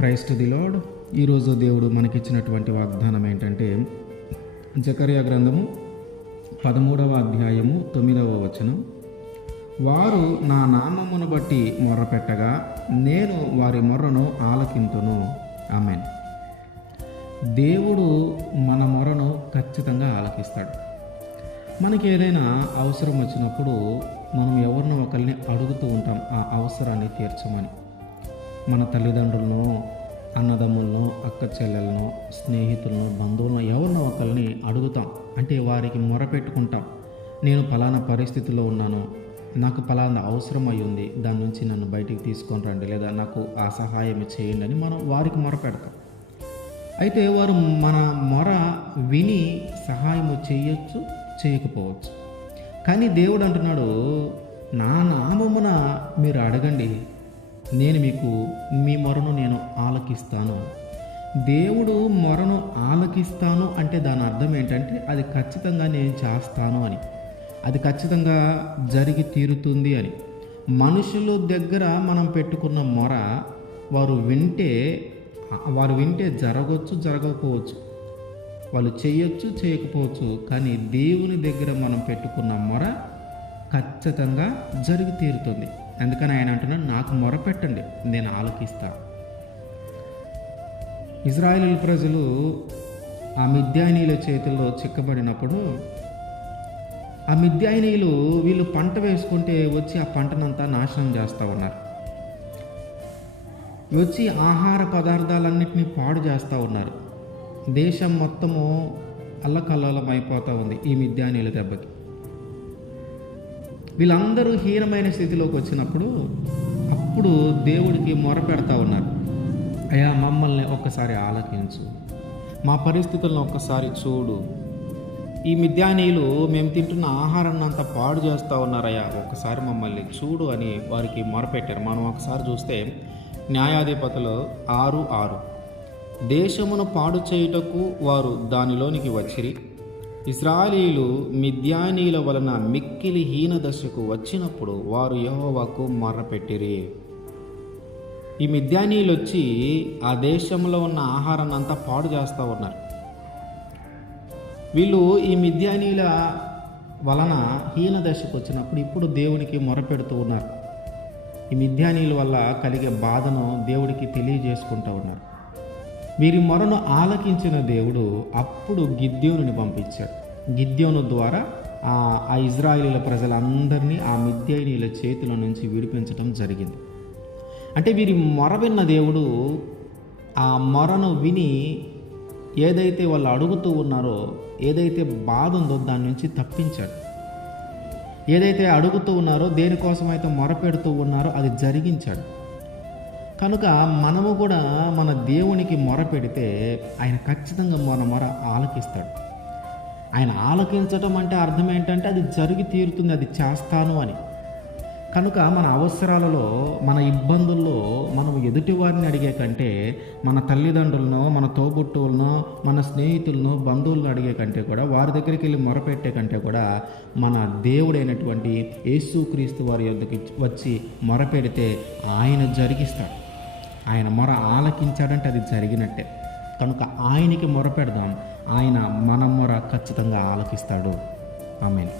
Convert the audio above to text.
Praise to the lord. ఈరోజు దేవుడు మనకిచ్చినటువంటి వాగ్దానం ఏంటంటే, జకర్యా గ్రంథము 13వ అధ్యాయము 9వ వచనం. వారు నా నామమును బట్టి మొర్రపెట్టగా నేను వారి మొర్రను ఆలకింతును. ఆమేన్. దేవుడు మన మొర్రను ఖచ్చితంగా ఆలకిస్తాడు. మనకి ఏదైనా అవసరం వచ్చినప్పుడు మనం ఎవరినో ఒకరిని అడుగుతూ ఉంటాం ఆ అవసరాన్ని తీర్చమని. మన తల్లిదండ్రులను, అన్నదమ్ములను, అక్క చెల్లెలను, స్నేహితులను, బంధువులను ఎవరినో ఒకరిని అడుగుతాం. అంటే వారికి మొరపెట్టుకుంటాం. నేను ఫలానా పరిస్థితిలో ఉన్నాను, నాకు ఫలానా అవసరం అయి ఉంది, దాని నుంచి నన్ను బయటికి తీసుకొని రండి, లేదా నాకు ఆ సహాయం చేయండి అని మనం వారికి మొరపెడతాం. అయితే వారు మన మొర విని సహాయము చేయొచ్చు, చేయకపోవచ్చు. కానీ దేవుడు అంటున్నాడు, నా నామమున మీరు అడగండి, నేను మీకు మీ మొరను నేను ఆలకిస్తాను. దేవుడు మొరను ఆలకిస్తాను అంటే దాని అర్థం ఏంటంటే అది ఖచ్చితంగా నేను చేస్తాను అని, అది ఖచ్చితంగా జరిగి తీరుతుంది అని. మనుషుల దగ్గర మనం పెట్టుకున్న మొర వారు వింటే జరగవచ్చు, జరగకపోవచ్చు, వాళ్ళు చేయొచ్చు, చేయకపోవచ్చు. కానీ దేవుని దగ్గర మనం పెట్టుకున్న మొర ఖచ్చితంగా జరిగి తీరుతుంది. అందుకని ఆయన అంటున్నాడు, నాకు మొరపెట్టండి, నేను ఆలకిస్తాను. ఇజ్రాయేలు ప్రజలు ఆ మిద్యానీయుల చేతుల్లో చిక్కబడినప్పుడు ఆ మిద్యానీయులు వీళ్ళు పంట వేసుకుంటే వచ్చి ఆ పంటనంతా నాశనం చేస్తూ ఉన్నారు. వచ్చి ఆహార పదార్థాలన్నింటినీ పాడు చేస్తూ ఉన్నారు. దేశం మొత్తము అల్లకల్లోలం అయిపోతూ ఉంది ఈ మిద్యానీయుల దెబ్బకి. వీళ్ళందరూ హీనమైన స్థితిలోకి వచ్చినప్పుడు అప్పుడు దేవుడికి మొరపెడతా ఉన్నారు, అయ్యా మమ్మల్ని ఒక్కసారి ఆలకించు, మా పరిస్థితులను ఒక్కసారి చూడు, ఈ మిద్యానీయులు మేము తింటున్న ఆహారాన్ని అంతా పాడు చేస్తూ ఉన్నారయ్యా, ఒక్కసారి మమ్మల్ని చూడు అని వారికి మొరపెట్టారు. మనం ఒకసారి చూస్తే న్యాయాధిపతులు 6:6, దేశమును పాడు చేయుటకు వారు దానిలోనికి వచ్చిరి, ఇశ్రాయేలీయులు మిద్యానీయుల వలన మిక్కిలి హీన దశకు వచ్చినప్పుడు వారు యెహోవాకు మొర్రపెట్టిరి. ఈ మిద్యానీయులు వచ్చి ఆ దేశంలో ఉన్న ఆహారాన్ని అంతా పాడు చేస్తూ ఉన్నారు. వీళ్ళు ఈ మిద్యానీయుల వలన హీన దశకు వచ్చినప్పుడు ఇప్పుడు దేవునికి మొరపెడుతూ ఉన్నారు. ఈ మిద్యానీయుల వల్ల కలిగే బాధను దేవుడికి తెలియజేసుకుంటూ ఉన్నారు. వీరి మొరను ఆలకించిన దేవుడు అప్పుడు గిద్యోనుని పంపించాడు. గిద్యోను ద్వారా ఆ ఇజ్రాయేలీల ప్రజలందరినీ ఆ మిద్యానీయుల చేతుల నుంచి విడిపించడం జరిగింది. అంటే వీరి మొర విన్న దేవుడు ఆ మొరను విని ఏదైతే వాళ్ళు అడుగుతూ ఉన్నారో, ఏదైతే బాధ ఉందో దాని నుంచి తప్పించాడు. ఏదైతే అడుగుతూ ఉన్నారో, దేనికోసమైతే మొర పెడుతూ ఉన్నారో అది జరిగించాడు. కనుక మనము కూడా మన దేవునికి మొర పెడితే ఆయన ఖచ్చితంగా మన మొర ఆలకిస్తాడు. ఆయన ఆలకించటం అంటే అర్థం ఏంటంటే అది జరిగి తీరుతుంది, అది చేస్తాను అని. కనుక మన అవసరాలలో, మన ఇబ్బందుల్లో మనం ఎదుటి వారిని అడిగే కంటే, మన తల్లిదండ్రులను, మన తోబుట్టువులను, మన స్నేహితులను, బంధువులను అడిగే కంటే కూడా, వారి దగ్గరికి వెళ్ళి మొరపెట్టే కంటే కూడా మన దేవుడైనటువంటి యేసుక్రీస్తు వారి యొద్దకు వచ్చి మొరపెడితే ఆయన జరిగిస్తాడు. ఆయన మొర ఆలకించాడంటే అది జరిగినట్టే. కనుక ఆయనకి మొరపెడదాం, ఆయన మన మొర ఖచ్చితంగా ఆలకిస్తాడు. ఆమేన్.